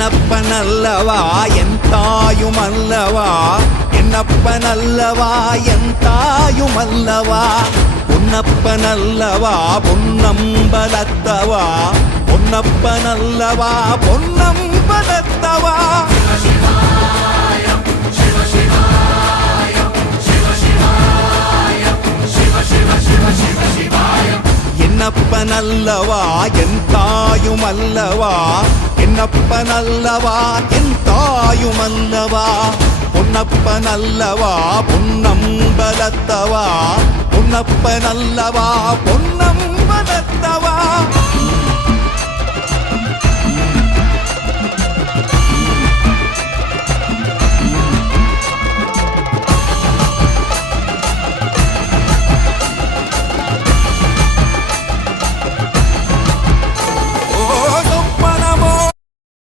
என்னப்பனல்லவா என் தாயுமல்லவா என்னப்பனல்லவா என் தாயுமல்லவா பொன்னப்பனல்லவா பொன்னம்பலத்தவா பொன்னப்பனல்லவா பொன்னம்பலத்தவா என்னப்பனல்லவா என் தாயுமல்லவா என்னப்பனல்லவா என் தாயுமல்லவா பொன்னப்பனல்லவா பொன்னம்பலத்தவா பொன்னப்பனல்லவா பொன்னம்பலத்தவா